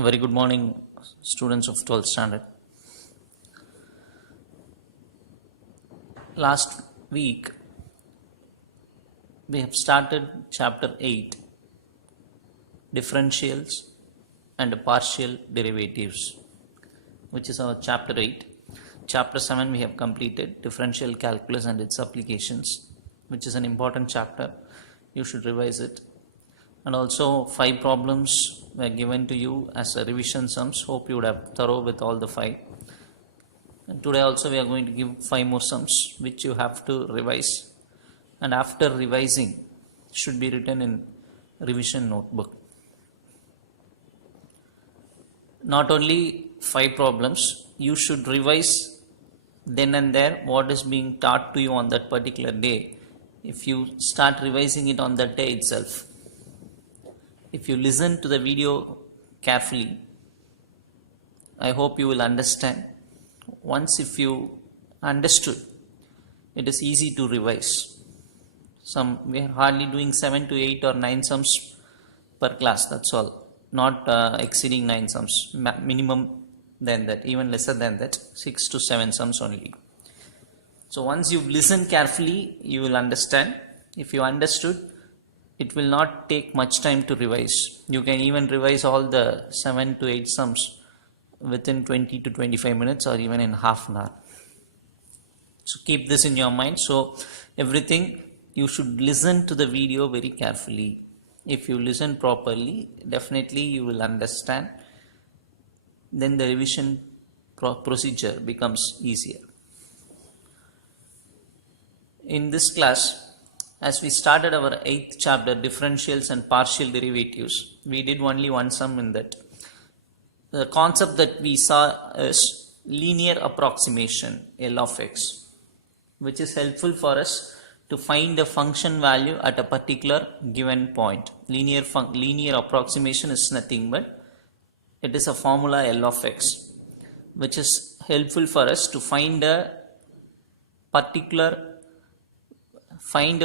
A very good morning, students of 12th standard. Last week we have started chapter 8, differentials and partial derivatives, which is our chapter 8. Chapter 7 we have completed, differential calculus and its applications, which is an important chapter. You should revise it. And also 5 problems were given to you as a revision sums. Hope you would have thorough with all the 5. And today also we are going to give 5 more sums which you have to revise, and after revising should be written in revision notebook. Not only 5 problems, you should revise then and there what is being taught to you on that particular day. If you start revising it on that day itself, if you listen to the video carefully, I hope you will understand. Once if you understood, it is easy to revise. We are hardly doing 7 to 8 or 9 sums per class, that's all. Not exceeding 9 sums, minimum than that, even lesser than that, 6 to 7 sums only. So once you listen carefully, you will understand. If you understood, it will not take much time to revise. You can even revise all the 7 to 8 sums within 20 to 25 minutes or even in half an hour. So keep this in your mind. So everything you should listen to the video very carefully. If you listen properly, definitely you will understand. Then the revision procedure becomes easier. In this class, as we started our 8th chapter, differentials and partial derivatives, we did only one sum in that. The concept that we saw is linear approximation, L of x, which is helpful for us to find a function value at a particular given point. Linear approximation is nothing but it is a formula L of x, which is helpful for us to find a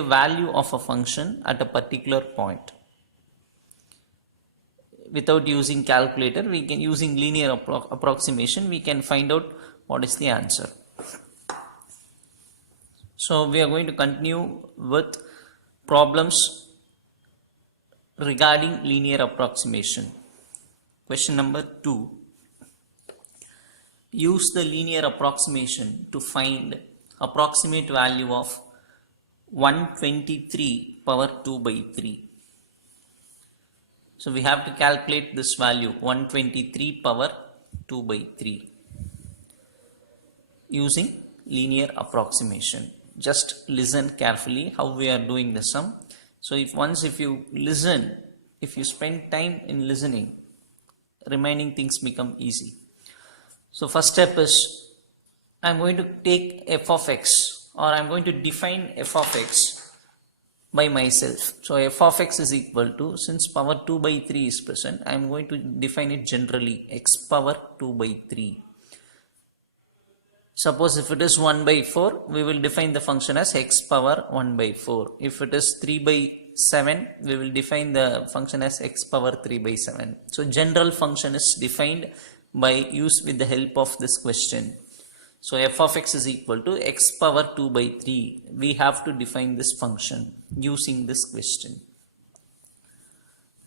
value of a function at a particular point. Without using calculator, using linear approximation, we can find out what is the answer. So we are going to continue with problems regarding linear approximation. Question number 2. Use the linear approximation to find approximate value of 123 power 2 by 3. So we have to calculate this value 123 power 2 by 3 using linear approximation. Just listen carefully how we are doing the sum. So if you listen, if you spend time in listening, remaining things become easy. So first step is, I am going to take f of x, or I am going to define f of x by myself. So f of x is equal to, since power 2 by 3 is present, I am going to define it generally, x power 2 by 3. Suppose if it is 1 by 4, we will define the function as x power 1 by 4. If it is 3 by 7, we will define the function as x power 3 by 7. So general function is defined by use with the help of this question. So f of x is equal to x power 2 by 3. We have to define this function using this question.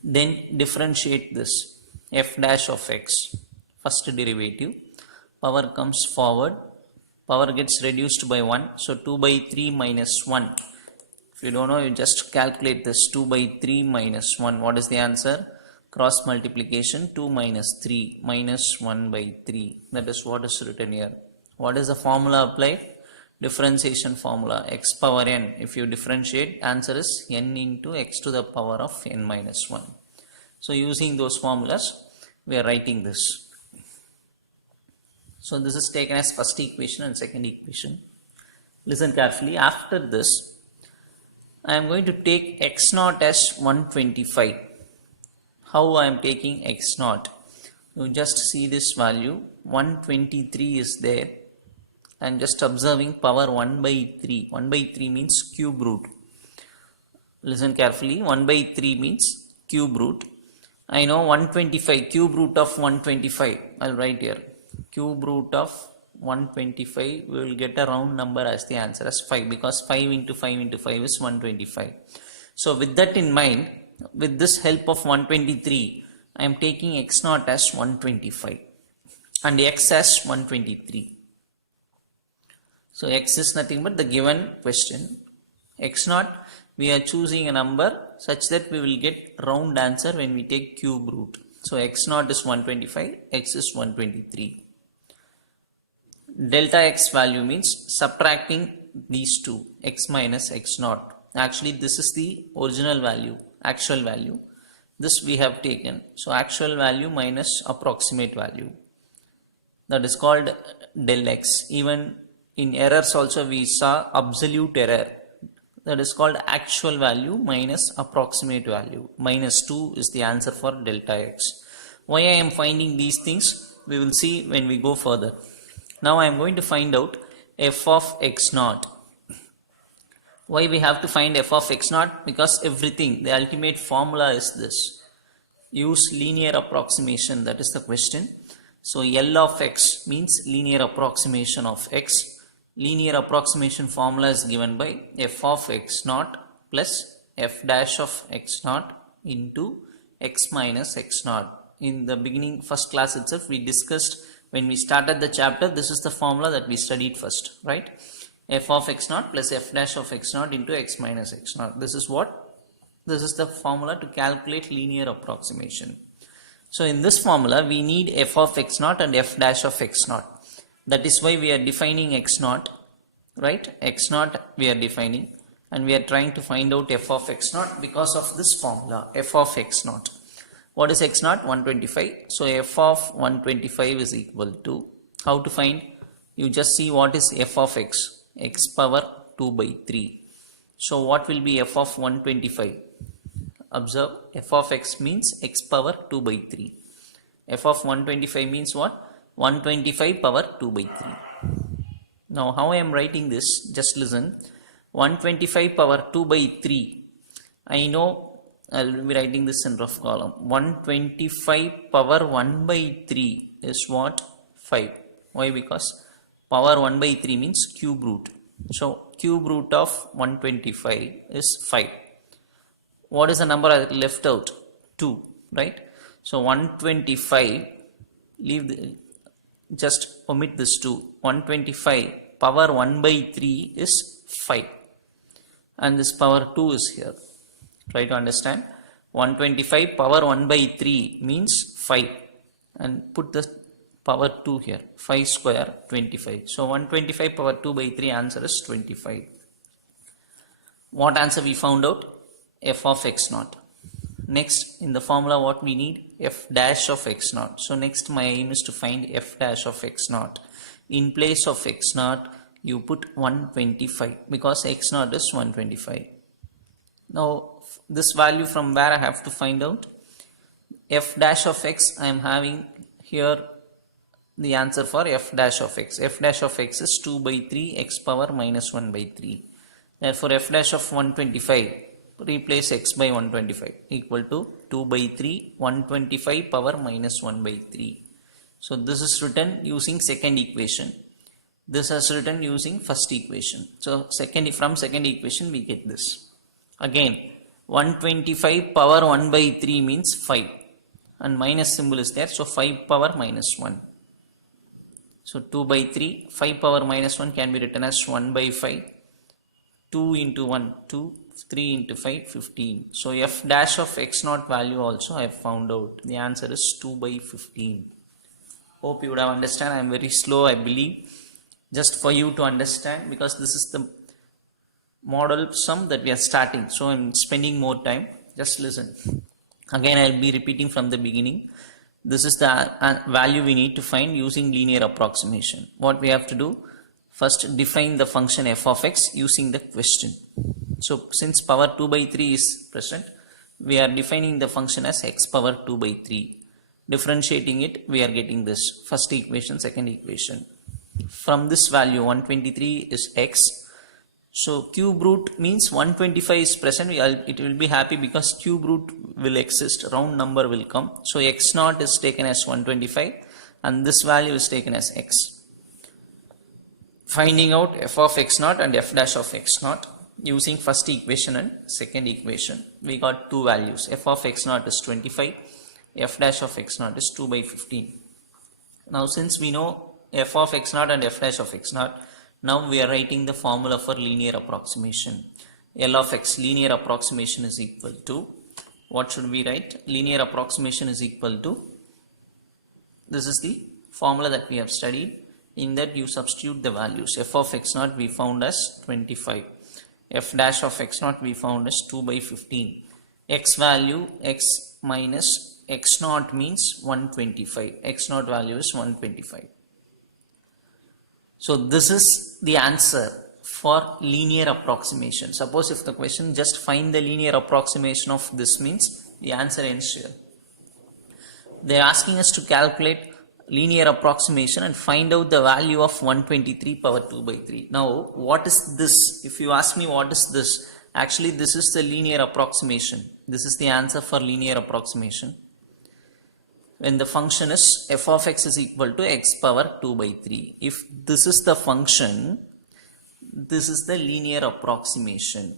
Then differentiate this f dash of x, first derivative, power comes forward, power gets reduced by 1. So 2 by 3 minus 1. If you don't know, you just calculate this 2 by 3 minus 1. What is the answer? Cross multiplication, 2 minus 3 minus 1 by 3. That is what is written here. What is the formula applied? Differentiation formula, x power n. If you differentiate, answer is n into x to the power of n minus 1. So using those formulas, we are writing this. So this is taken as first equation and second equation. Listen carefully. After this, I am going to take x naught as 125. How I am taking x naught? You just see this value, 123 is there. I am just observing power 1 by 3. 1 by 3 means cube root. Listen carefully. 1 by 3 means cube root. I know 125, cube root of 125. I'll write here. Cube root of 125, we will get a round number as the answer as 5, because 5 into 5 into 5 is 125. So with that in mind, with this help of 123, I am taking x0 as 125 and x as 123. So x is nothing but the given question. x0, we are choosing a number such that we will get round answer when we take cube root. So x0 is 125, x is 123. Delta x value means subtracting these two, x minus x0. Actually this is the original value, actual value. This we have taken. So actual value minus approximate value. That is called del x. Even in errors also we saw absolute error. That is called actual value minus approximate value. Minus 2 is the answer for delta x. Why I am finding these things, we will see when we go further. Now I am going to find out f of x0. Why we have to find f of x0? Because everything, the ultimate formula is this. Use linear approximation, that is the question. So L of x means linear approximation of x. Linear approximation formula is given by f of x0 plus f dash of x0 into x minus x0. In the beginning, first class itself, we discussed when we started the chapter, this is the formula that we studied first, right? F of x0 plus f dash of x0 into x minus x0. This is what? This is the formula to calculate linear approximation. So in this formula, we need f of x0 and f dash of x0. That is why we are defining x0, right? x0 we are defining, and we are trying to find out f of x0 because of this formula, f of x0. What is x0? 125. So f of 125 is equal to, how to find? You just see what is f of x, x power 2 by 3. So what will be f of 125? Observe, f of x means x power 2 by 3. F of 125 means what? 125 power 2 by 3. Now how I am writing this? Just listen. 125 power 2 by 3. I know I will be writing this in rough column. 125 power 1 by 3 is what? 5. Why? Because power 1 by 3 means cube root. So cube root of 125 is 5. What is the number I left out? 2, right? So 125, just omit this 2. 125 power 1 by 3 is 5. And this power 2 is here. Try to understand. 125 power 1 by 3 means 5. And put the power 2 here. 5 square, 25. So 125 power 2 by 3, answer is 25. What answer we found out? F of x0. Next, in the formula what we need? F dash of x0. So next my aim is to find f dash of x0. In place of x0, you put 125 because x0 is 125. Now this value from where I have to find out? F dash of x, I am having here the answer for f dash of x. F dash of x is 2 by 3 x power minus 1 by 3. Therefore f dash of 125, replace x by 125 equal to 2 by 3 125 power minus 1 by 3. So this is written using second equation. This is written using first equation. So from second equation we get this. Again 125 power 1 by 3 means 5 and minus symbol is there, so 5 power minus 1. So 2 by 3, 5 power minus 1 can be written as 1 by 5. 2 into 1, 2, 3 into 5, 15. So f dash of x0 value also I have found out. The answer is 2 by 15. Hope you would have understand. I am very slow, I believe, just for you to understand, because this is the model sum that we are starting. So I am spending more time. Just listen. Again I will be repeating from the beginning. This is the value we need to find using linear approximation. What we have to do? First define the function f of x using the question. So since power 2 by 3 is present, we are defining the function as x power 2 by 3. Differentiating it, we are getting this first equation, second equation. From this value 123 is x. So cube root means 125 is present. It will be happy because cube root will exist, round number will come. So x0 is taken as 125 and this value is taken as x. Finding out f of x0 and f dash of x0 using first equation and second equation. We got two values. F of x0 is 25, f dash of x0 is 2 by 15. Now since we know f of x0 and f dash of x0, now we are writing the formula for linear approximation. L of x, linear approximation, is equal to, what should we write? Linear approximation is equal to, this is the formula that we have studied. In that you substitute the values. F of x0 we found as 25. F dash of x0 we found as 2 by 15. X value, x minus x0 means 125. x0 value is 125. So this is the answer for linear approximation. Suppose if the question just find the linear approximation of this means the answer ends here. They are asking us to calculate linear approximation and find out the value of 123 power 2 by 3. Now what is this? If you ask me what is this, actually this is the linear approximation. This is the answer for linear approximation. When the function is f of x is equal to x power 2 by 3. If this is the function, this is the linear approximation.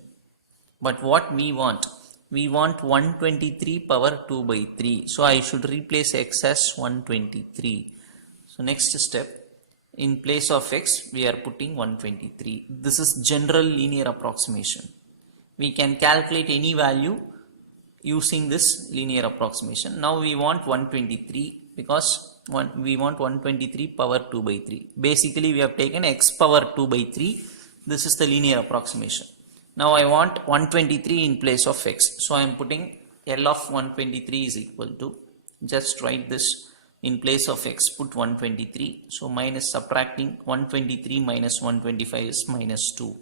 But what we want? We want 123 power 2 by 3. So I should replace x as 123. So next step, in place of x we are putting 123. This is general linear approximation. We can calculate any value using this linear approximation. Now we want 123 because we want 123 power 2 by 3. Basically we have taken x power 2 by 3. This is the linear approximation. Now I want 123 in place of x. So I am putting L of 123 is equal to, just write this, in place of x put 123. So minus, subtracting 123 minus 125 is minus 2.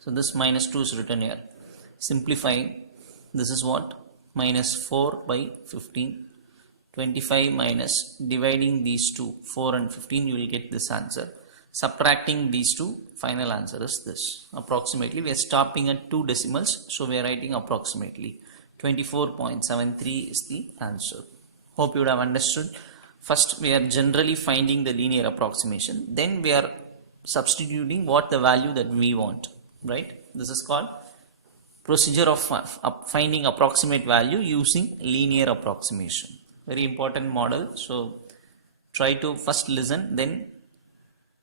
So this minus 2 is written here. Simplifying, this is what? Minus 4 by 15. 25 minus, dividing these two, 4 and 15, you will get this answer. Subtracting these two, final answer is this. Approximately, we are stopping at 2 decimals, so we are writing approximately. 24.73 is the answer. Hope you would have understood. First, we are generally finding the linear approximation. Then we are substituting what the value that we want. Right? This is called procedure of finding approximate value using linear approximation. Very important model. So try to first listen, then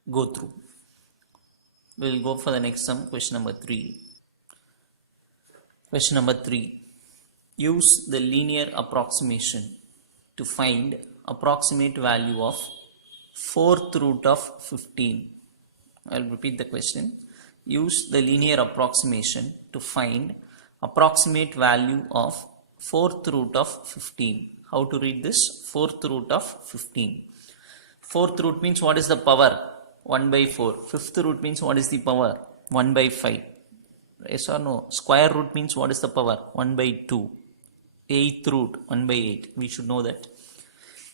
go through. We will go for the next sum, question number 3. Question number 3. Use the linear approximation to find approximate value of 4th root of 15. I will repeat the question. Use the linear approximation to find approximate value of 4th root of 15. How to read this? 4th root of 15. 4th root means what is the power? 1 by 4. 5th root means what is the power? 1 by 5. Yes or no? Square root means what is the power? 1 by 2. 8th root, 1 by 8. We should know that.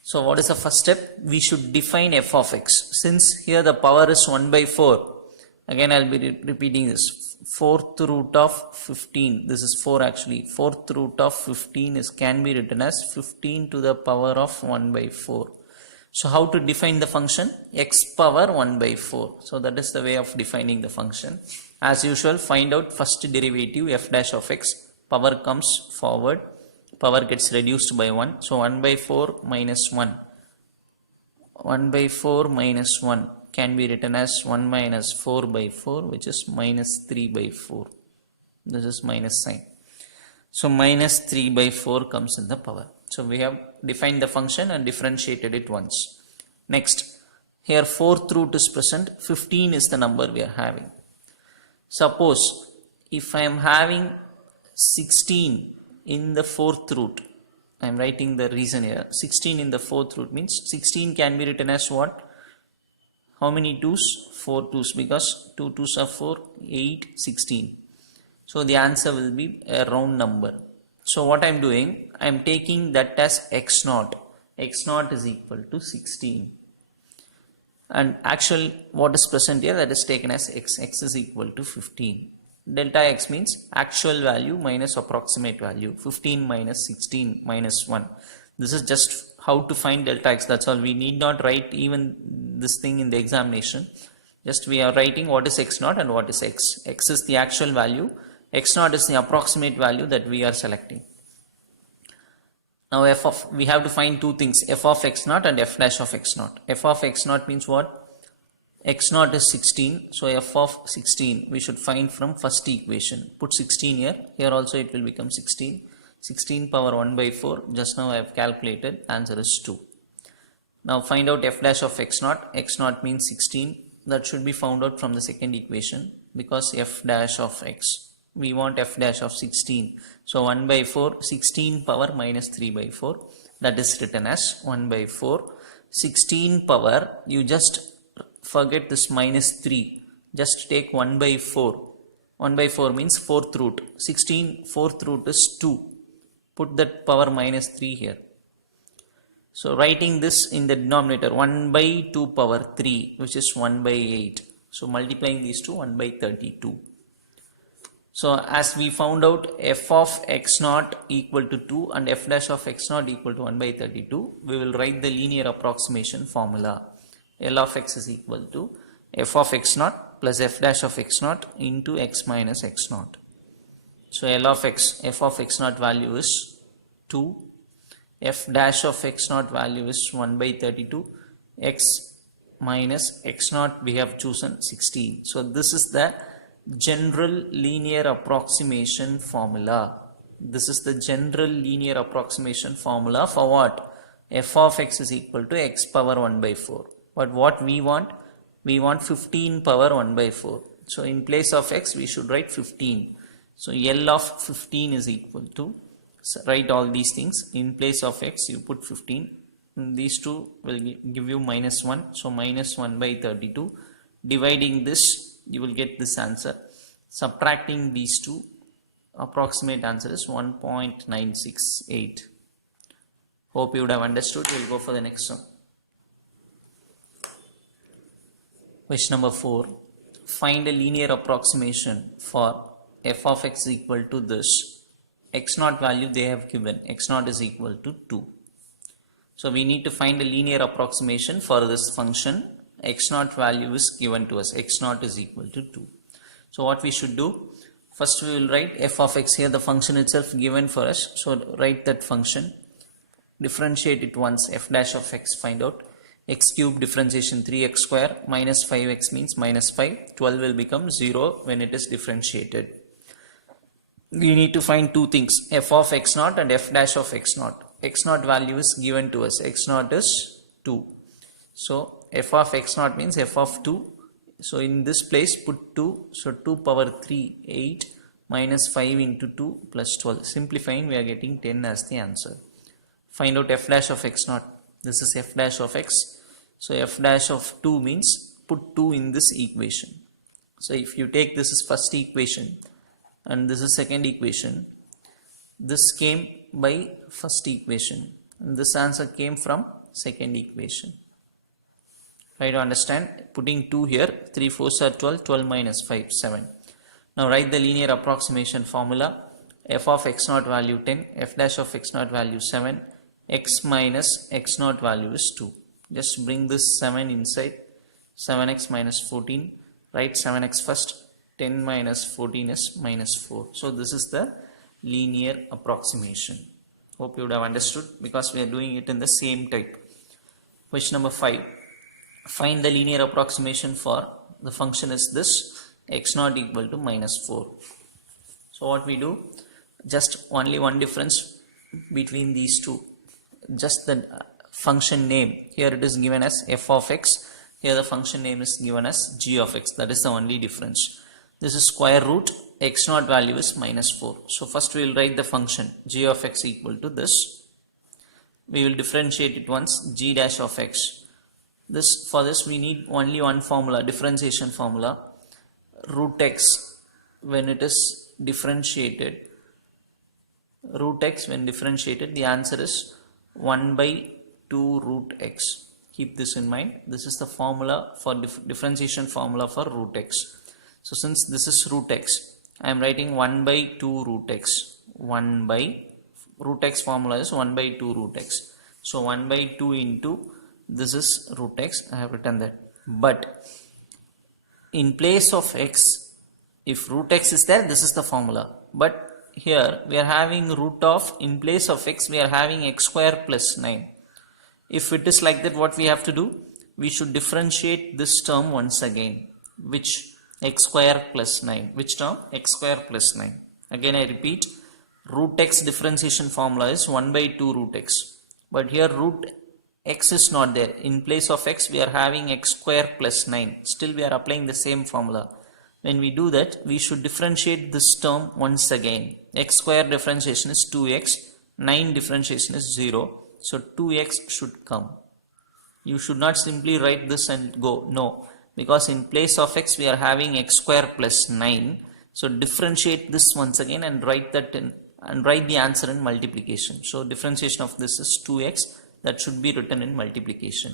So what is the first step? We should define f of x. Since here the power is 1 by 4. Again I will be repeating this. 4th root of 15. This is 4 actually. 4th root of 15 can be written as 15 to the power of 1 by 4. So how to define the function? X power 1 by 4. So that is the way of defining the function. As usual, find out first derivative f dash of x. Power comes forward. Power gets reduced by 1. So 1 by 4 minus 1. 1 by 4 minus 1 can be written as 1 minus 4 by 4, which is minus 3 by 4. This is minus sign. So minus 3 by 4 comes in the power. So we have defined the function and differentiated it once. Next, here 4th root is present. 15 is the number we are having. Suppose if I am having 16 in the 4th root, I am writing the reason here. 16 in the 4th root means 16 can be written as what? How many 2's? 4 2's, because 2 2's are 4, 8, 16. So the answer will be a round number. So what I am doing, I am taking that as x0. x0 is equal to 16. and actual what is present here, that is taken as x is equal to 15. Delta x means actual value minus approximate value, 15 minus 16 minus 1. This is just how to find delta x, that's all. We need not write even this thing in the examination. Just we are writing what is x naught and what is x. X is the actual value, x naught is the approximate value that we are selecting. Now we have to find two things, f of x naught and f dash of x naught. F of x naught means what? X naught is 16, so f of 16 we should find from first equation. Put 16 here, here also it will become 16. 16 power 1 by 4, just now I have calculated, answer is 2. Now find out f dash of x naught means 16, that should be found out from the second equation, because f dash of x, we want f dash of 16, so 1 by 4, 16 power minus 3 by 4, that is written as 1 by 4, 16 power, you just forget this minus 3, just take 1 by 4, 1 by 4 means 4th root, 16 4th root is 2, put that power minus 3 here. So writing this in the denominator, 1 by 2 power 3, which is 1 by 8. So multiplying these two, 1 by 32. So as we found out f of x naught equal to 2 and f dash of x naught equal to 1 by 32, we will write the linear approximation formula. L of x is equal to f of x naught plus f dash of x naught into x minus x naught. So L of x, f of x naught value is 2, f dash of x naught value is 1 by 32, x minus x naught we have chosen 16. So this is the general linear approximation formula. This is the general linear approximation formula for what? F of x is equal to x power 1 by 4. But what we want? We want 15 power 1 by 4. So in place of x we should write 15. So L of 15 is equal to, so write all these things, in place of x you put 15, and these two will give you minus 1, so minus 1 by 32, dividing this you will get this answer, subtracting these two, approximate answer is 1.968. Hope you would have understood. We will go for the next one. Question number 4, find a linear approximation for f of x is equal to this, x naught value they have given, x naught is equal to 2. So we need to find a linear approximation for this function, x naught value is given to us, x naught is equal to 2. So what we should do, first we will write f of x, here the function itself given for us, so write that function, differentiate it once, f dash of x, find out, x cube differentiation 3x square minus 5x means minus 5, 12 will become 0 when it is differentiated. We need to find two things, f of x naught and f dash of x naught. X naught value is given to us, x naught is 2. So f of x naught means f of 2. So in this place put 2, so 2 power 3, 8 minus 5 into 2 plus 12. Simplifying we are getting 10 as the answer. Find out f dash of x naught. This is f dash of x. So f dash of 2 means put 2 in this equation. So if you take this as first equation and this is second equation, this came by first equation and this answer came from second equation. Try to understand, putting 2 here, 3 4s are 12, 12 minus 5, 7. Now write the linear approximation formula, f of x naught value 10, f dash of x naught value 7, x minus x naught value is 2. Just bring this 7 inside, 7x minus 14, write 7x first, 10 minus 14 is minus 4. So this is the linear approximation. Hope you would have understood, because we are doing it in the same type. Question number 5. Find the linear approximation for the function is this, x naught equal to minus 4. So what we do, just only one difference between these two, just the function name. Here it is given as f of x, here the function name is given as g of x. That is the only difference. This is square root, x naught value is minus 4. So first we will write the function g of x equal to this. We will differentiate it once, g dash of x. For this we need only one formula, differentiation formula. Root x when it is differentiated, the answer is 1 by 2 root x. Keep this in mind. This is the formula for differentiation formula for root x. So since this is root x, I am writing 1 by 2 root x. 1 by root x formula is 1 by 2 root x. So 1 by 2 into this is root x. I have written that. But in place of x, if root x is there, this is the formula. But here we are having root of, in place of x, we are having x square plus 9. If it is like that, what we have to do? We should differentiate this term once again. Which? X square plus 9. Which term? X square plus 9. Again I repeat, root x differentiation formula is 1 by 2 root x. But here root x is not there. In place of x, we are having x square plus 9. Still we are applying the same formula. When we do that, we should differentiate this term once again. X square differentiation is 2x. 9 differentiation is 0. So 2x should come. You should not simply write this and go. No. Because in place of x, we are having x square plus 9. So differentiate this once again and write that in, and write the answer in multiplication. So differentiation of this is 2x. That should be written in multiplication.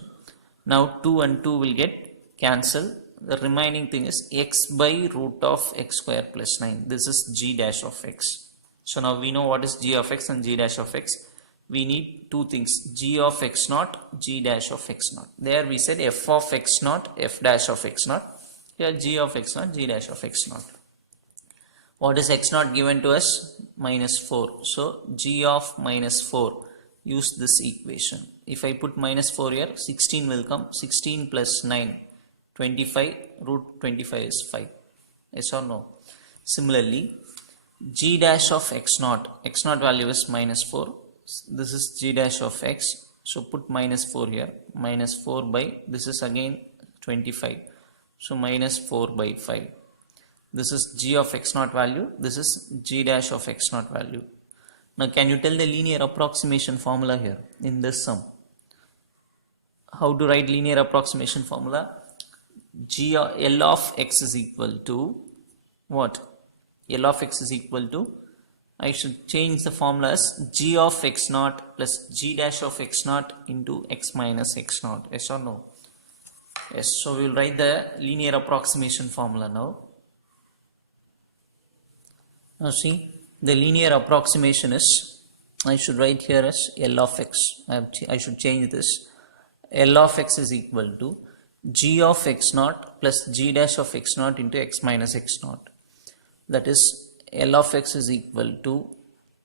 Now 2 and 2 will get cancelled. The remaining thing is x by root of x square plus 9. This is g dash of x. So now we know what is g of x and g dash of x. We need two things, g of x naught, g dash of x naught. There we said f of x naught, f dash of x naught. Here g of x naught, g dash of x naught. What is x naught given to us? Minus 4. So g of minus 4. Use this equation. If I put minus 4 here, 16 will come. 16 plus 9, 25. Root 25 is 5. Yes or no? Similarly, g dash of x naught value is minus 4. This is g dash of x. So put minus 4 here. Minus 4 by, this is again 25. So minus 4 by 5. This is g of x naught value. This is g dash of x naught value. Now can you tell the linear approximation formula here in this sum? How to write linear approximation formula? L of x is equal to what? L of x is equal to, I should change the formula as g of x naught plus g dash of x naught into x minus x naught. Yes or no? Yes. So we will write the linear approximation formula now. Now see, the linear approximation is, I should write here as L of x. I should change this. L of x is equal to g of x naught plus g dash of x naught into x minus x naught. That is, L of x is equal to,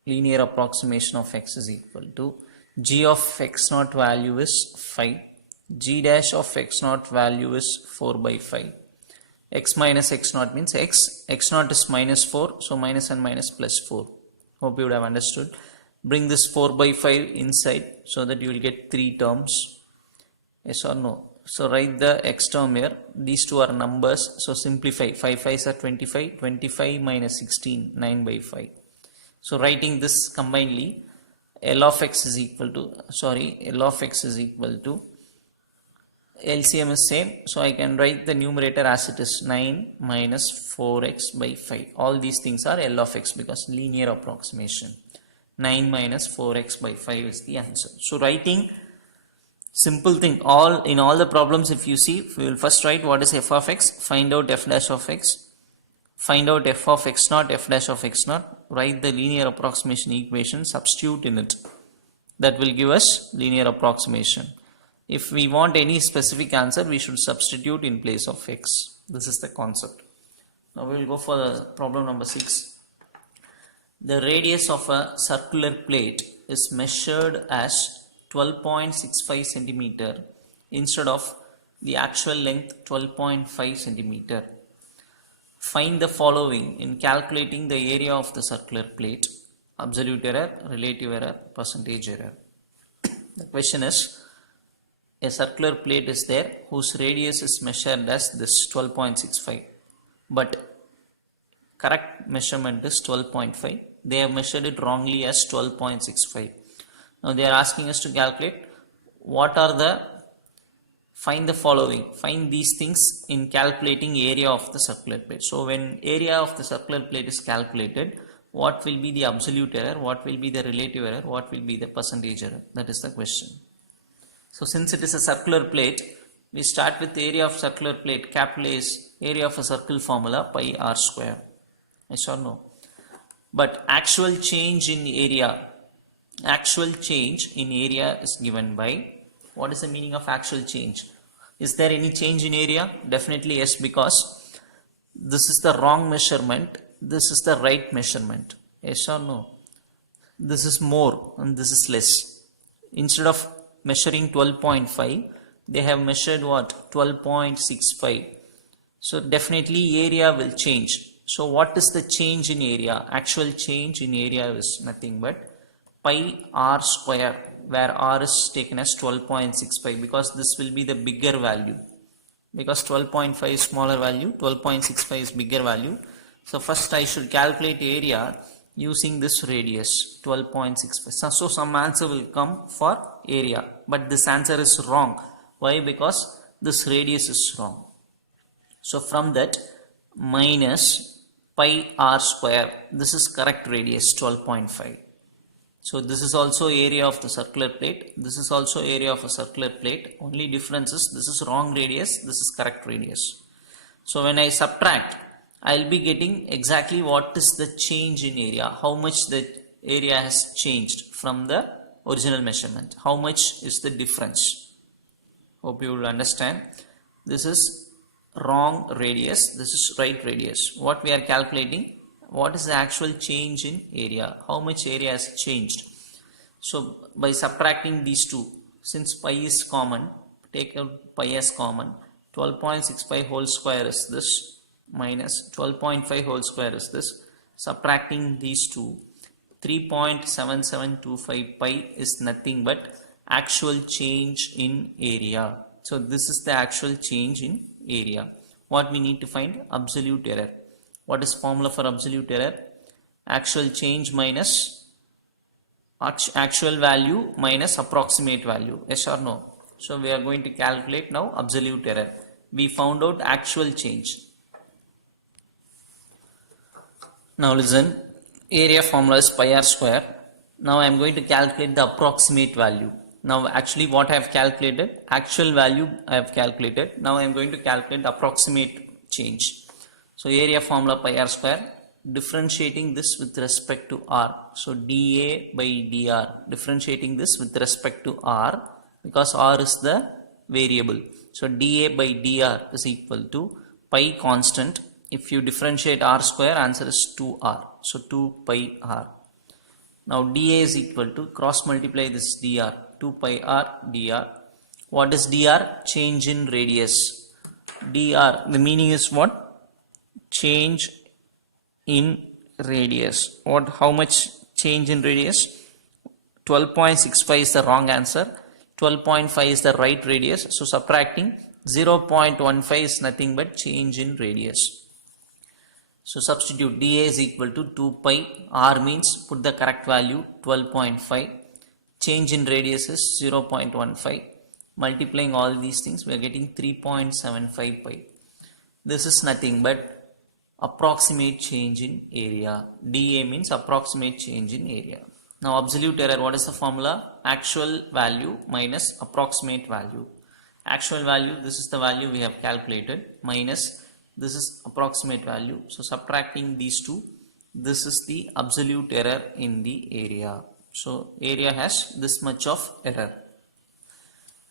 linear approximation of x is equal to, g of x naught value is 5, g dash of x naught value is 4 by 5. X minus x naught means x naught is minus 4, so minus and minus plus 4. Hope you would have understood. Bring this 4 by 5 inside so that you will get 3 terms. Yes or no? So write the x term here. These two are numbers, so simplify. 5 5s are 25. 25 minus 16, 9 by 5. So writing this combinedly, L of x is equal to, LCM is same, so I can write the numerator as it is, 9 minus 4x by 5. All these things are L of x because linear approximation. 9 minus 4x by 5 is the answer. So writing, simple thing, in all the problems if you see, we will first write what is f of x, find out f dash of x, find out f of x naught, f dash of x naught, write the linear approximation equation, substitute in it. That will give us linear approximation. If we want any specific answer, we should substitute in place of x. This is the concept. Now we will go for the problem number 6. The radius of a circular plate is measured as 12.65 centimeter instead of the actual length 12.5 centimeter. Find the following in calculating the area of the circular plate. Absolute error, relative error, percentage error. The question is, a circular plate is there whose radius is measured as this 12.65, but correct measurement is 12.5. They have measured it wrongly as 12.65. Now they are asking us to calculate find the following, find these things in calculating area of the circular plate. So when area of the circular plate is calculated, what will be the absolute error, what will be the relative error, what will be the percentage error? That is the question. So since it is a circular plate, we start with the area of circular plate. Capital A is area of a circle formula, pi r square. Yes or no? But actual change in area is given by, what is the meaning of actual change? Is there any change in area? Definitely yes, because this is the wrong measurement, this is the right measurement. Yes or no? This is more and this is less. Instead of measuring 12.5, they have measured what? 12.65. So definitely area will change. So what is the change in area? Actual change in area is nothing but pi r square, where r is taken as 12.65, because this will be the bigger value. Because 12.5 is smaller value, 12.65 is bigger value. So first I should calculate area using this radius 12.65. So some answer will come for area, but this answer is wrong. Why? Because this radius is wrong. So from that, minus pi r square, this is correct radius 12.5. So this is also area of the circular plate, this is also area of a circular plate. Only difference is this is wrong radius, this is correct radius. So when I subtract, I'll be getting exactly what is the change in area, how much the area has changed from the original measurement, how much is the difference. Hope you will understand. This is wrong radius, this is right radius. What we are calculating, what is the actual change in area, how much area has changed. So by subtracting these two, since pi is common, take out pi as common. 12.65 whole square is this, minus 12.5 whole square is this. Subtracting these two, 3.7725 pi is nothing but actual change in area. So this is the actual change in area. What we need to find? Absolute error. What is formula for absolute error? Actual change minus actual value minus approximate value. Yes or no? So we are going to calculate now absolute error. We found out actual change. Now listen, area formula is pi r square. Now I am going to calculate the approximate value. Now actually what I have calculated, actual value I have calculated. Now I am going to calculate the approximate change. So area formula pi r square, differentiating this with respect to r. So dA by dr, differentiating this with respect to r, because r is the variable. So dA by dr is equal to pi constant. If you differentiate r square, answer is 2r. So 2 pi r. Now dA is equal to, cross multiply this dr, 2 pi r dr. What is dr? Change in radius. Dr, the meaning is what? Change in radius. What? How much change in radius? 12.65 is the wrong answer, 12.5 is the right radius. So subtracting, 0.15 is nothing but change in radius. So substitute dA is equal to 2 pi, r means put the correct value 12.5, change in radius is 0.15. Multiplying all these things, we are getting 3.75 pi. This is nothing but approximate change in area. dA means approximate change in area. Now absolute error, what is the formula? Actual value minus approximate value. Actual value, this is the value we have calculated, minus this is approximate value. So subtracting these two, this is the absolute error in the area. So area has this much of error.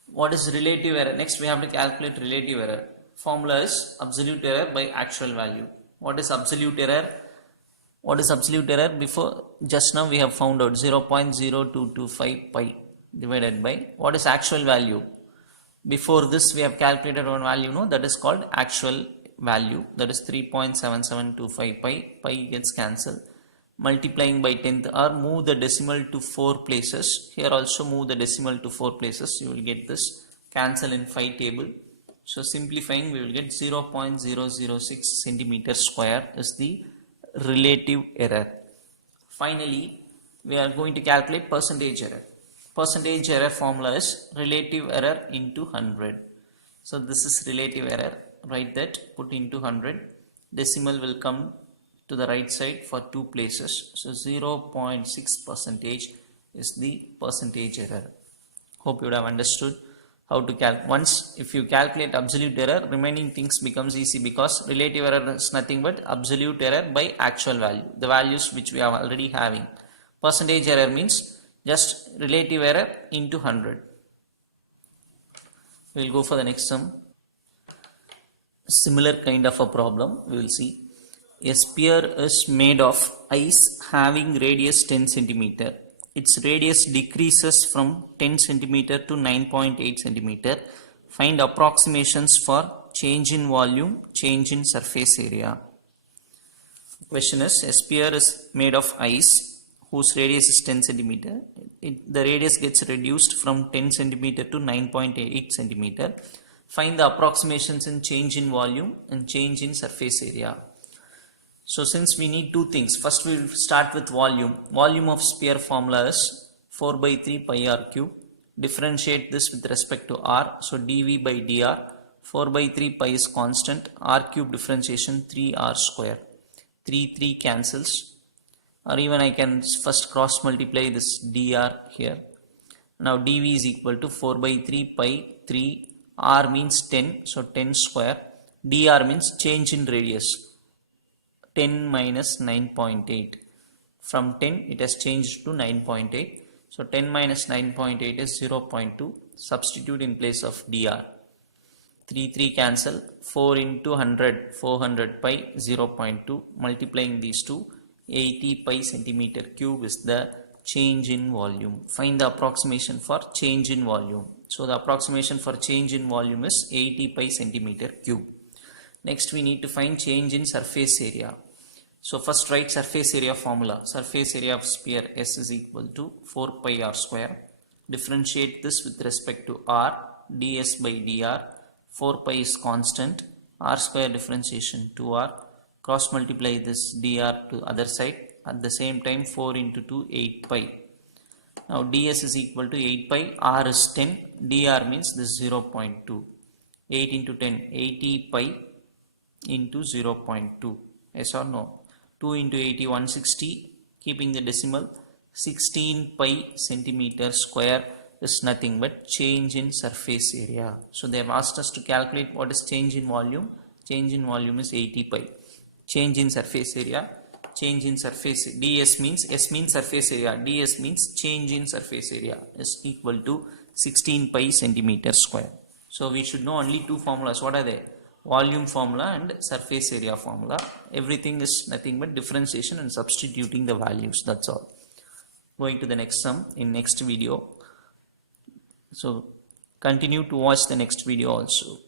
What is relative error? Next we have to calculate relative error. Formula is absolute error by actual value. What is absolute error? What is absolute error? Before, just now we have found out 0.0225 pi divided by, what is actual value? Before this we have calculated one value, no, that is called actual value, that is 3.7725 pi. Pi gets cancelled. Multiplying by 10th, or move the decimal to 4 places. Here also move the decimal to 4 places. You will get this cancel in 5 table. So simplifying, we will get 0.006 centimeter square is the relative error. Finally, we are going to calculate percentage error. Percentage error formula is relative error into 100. So this is relative error. Write that, put into 100. Decimal will come to the right side for 2 places. So 0.6% is the percentage error. Hope you would have understood. how to once if you calculate absolute error, remaining things becomes easy, because relative error is nothing but absolute error by actual value, the values which we are already having. Percentage error means just relative error into 100. We will go for the next sum. Similar kind of a problem we will see. A sphere is made of ice having radius 10 centimeter. Its radius decreases from 10 centimeter to 9.8 centimeter. Find approximations for change in volume, change in surface area. The question is, a sphere is made of ice whose radius is 10 centimeter. The radius gets reduced from 10 centimeter to 9.8 centimeter. Find the approximations in change in volume and change in surface area. So since we need two things, first we will start with volume. Volume of sphere formula is 4 by 3 pi r cube. Differentiate this with respect to r. So dv by dr. 4 by 3 pi is constant. R cube differentiation 3r square. 3 cancels. Or even I can first cross multiply this dr here. Now dv is equal to 4 by 3 pi 3. R means 10, so 10 square. dr means change in radius, 10 minus 9.8. From 10 it has changed to 9.8. So 10 minus 9.8 is 0.2. Substitute in place of dr. 3 cancel. 4 into 100, 400 pi, 0.2. Multiplying these two, 80 pi centimeter cube is the change in volume. Find the approximation for change in volume. So the approximation for change in volume is 80 pi centimeter cube. Next we need to find change in surface area. So first write surface area formula. Surface area of sphere S is equal to 4 pi r square. Differentiate this with respect to r. ds by dr. 4 pi is constant. R square differentiation 2r. Cross multiply this dr to other side. At the same time 4 into 2, 8 pi. Now ds is equal to 8 pi, r is 10, dr means this 0.2. 8 into 10, 80 pi into 0.2. Yes or no? 2 into 80, 160. Keeping the decimal, 16 pi centimeter square is nothing but change in surface area. So they have asked us to calculate what is change in volume. Change in volume is 80 pi. Change in surface area. Change in surface, ds means, s means surface area, ds means change in surface area, is equal to 16 pi centimeter square. So we should know only two formulas. What are they? Volume formula and surface area formula. Everything is nothing but differentiation and substituting the values. That's all. Going to the next sum in next video. So continue to watch the next video also.